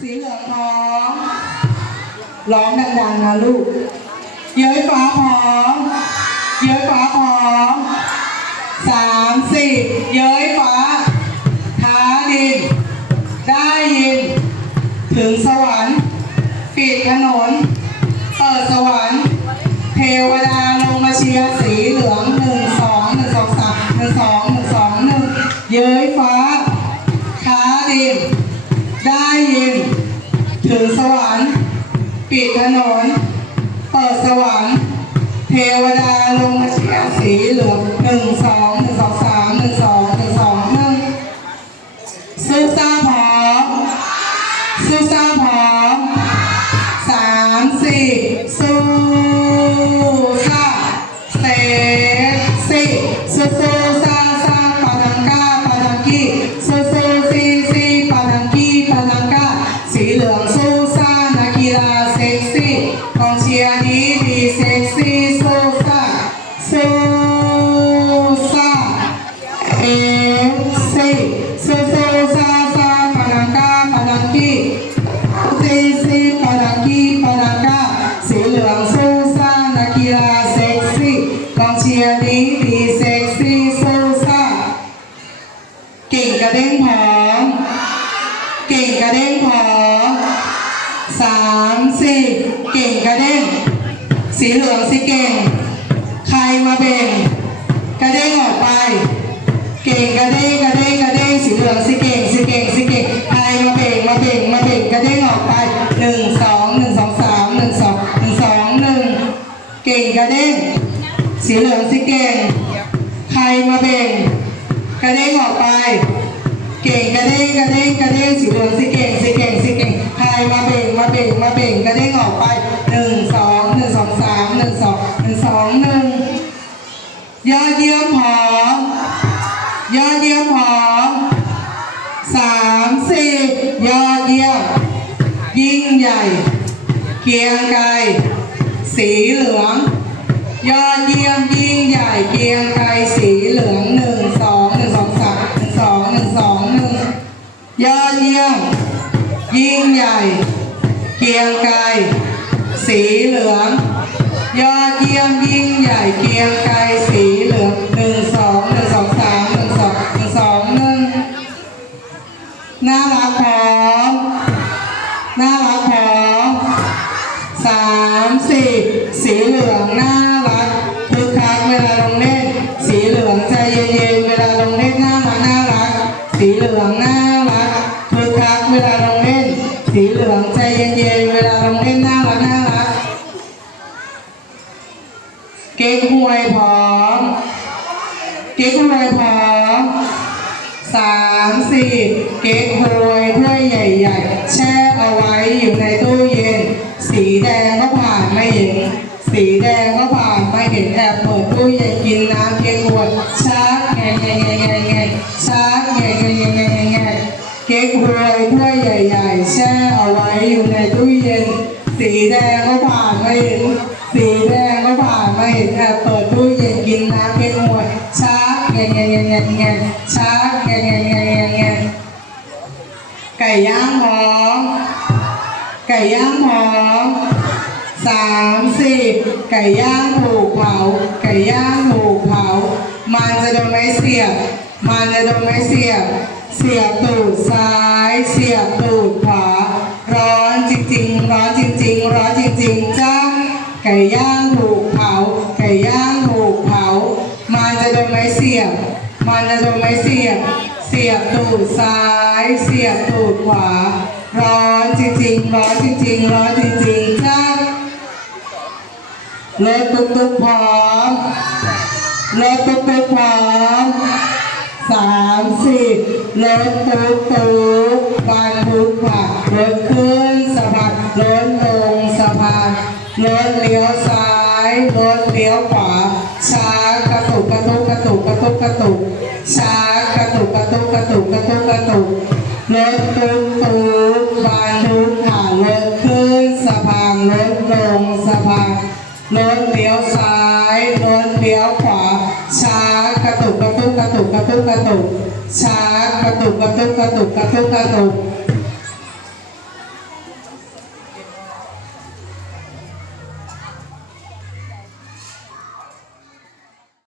สีเหลืองพร้อม ร้องดังๆนะลูก เย้ยฟ้าพร้อม เย้ยฟ้าพร้อมสามสี่เย้ยฟ้าท้าดิน ได้ยิน ถึงสวรรค์ ปิดถนน เปิดสวรรค์ เทวดาลงมาเชียร์สีเหลือง ถึงสวรรค์ ปิดถนน เปิดสวรรค์ เทวดาลงมาเชียร์สีหลืองหนึ่งสองหนึ่งสองสามหนึ่งสอง ระเด้งพอมเก่งกระเด้งพอมสามสี่เก่งกระเด้ง สีเหลืองสีเก่ง ใครมาเบ่งกระเด้งออกไป เก่งกระเด้งกระเด้งกระเด้งสีเหลืองสีเก่งสีเก่งสีเก่งใครมาเบ่งมาเบ่งมาเบ่งกระเด้งออกไปหนึ่งสองหนึ่งสองสามหนึ่งสองหนึ่งสองหนึ่งเก่งกระเด้งสีเหลืองสีเก่ง ใครมาเบ่งกระเด้งออกไป เก่งกระเด้งกระเด้งกระเด้งสีเหลืองสีเก่งสีเก่งสีเก่งใครมาเบ่งมาเบ่งมาเบ่งกระเด้งออกไปหนึ่งสองหนึ่งสองสามหนึ่งสองหนึ่งสองหนึ่งยอดเยี่ยมพอมยอดเยี่ยมพอมสามสี่ยอดเยี่ยมยิ่งใหญ่ เกียงไกรสีเหลือง ยอดเยี่ยมยิ่งใหญ่เกียงไกรสีเหลืองหนึ่ง รียงไกรสีเหลือง ยอดเยี่ยมยิ่งใหญ่เกรียงไกรสีเหลืองหนึ่งสองหนึ่งสองสามหนึ่งสองหนึ่งสองหนึ่งน่ารักพร้อ เก๊กฮวยพร้อม เก๊กฮวยพร้อมสามสี่เก๊กฮวยถ้วยใหญ่ๆ แช่เอาไว้อยู่ในตู้เย็น สีแดงก็ผ่านไม่เห็น สีแดงก็ผ่านไม่เห็นแอบเปิดตู้เย็นกินน้ำเก๊กฮวยชักแง่แง่แง่แงแงชักแง่แง่แงแงแงแงเก๊กฮวยถ้วยใหญ่ๆ แช่เอาไว้อยู่ในตู้เย็น สีแดงก็ผ่านไม่เห็น สีแดงก็ผ่าน เห็นเปิดตู้เย็นกินน้ำเก๊กฮวยชักแงแงแงแงแงชักแงแงแงแงแงไก่ย่างหอมไก่ย่างหอมสามสี่ไก่ย่างถูกเผาไก่ย่างถูกเผามันจะโดนไม้เสียบมันจะโดนไม้เสียบเสียบตูดซ้าย เสียบตูดขวา ร้อนจริงๆ ร้อนจริงๆ ร้อนจริงๆจ้าไก่ย่างถูก ย่างถูกเผา มันจะโดนไม้เสียบ มันจะโดนไม้เสียบ เสียบตูดซ้าย เสียบตูดขวา ร้อนจริงๆ ร้อนจริงๆ ร้อนจริงๆจ้ารถตุ๊กตุ๊กพร้อมรถตุ๊กตุ๊กพร้อมสามสิบรถตุ๊กตุ๊กบรรทุกผักรถขึ้นสะพานรถลงสะพานรถเลี้ยวซ้าย รถเลี้ยวขวาช้ากระตุกกระตุกกระตุกกระตุกกระตุกช้ากระตุกกระตุกกระตุกกระตุกกระตุกรถตุ๊กตุ๊กบรรทุกผักรถขึ้นสะพานรถลงสะพานรถเลี้ยวซ้ายรถเลี้ยวขวาช้ากระตุกกระตุกกระตุกกระตุกกระตุกช้ากระตุกกระตุกกระตุกกระตุกกระตุก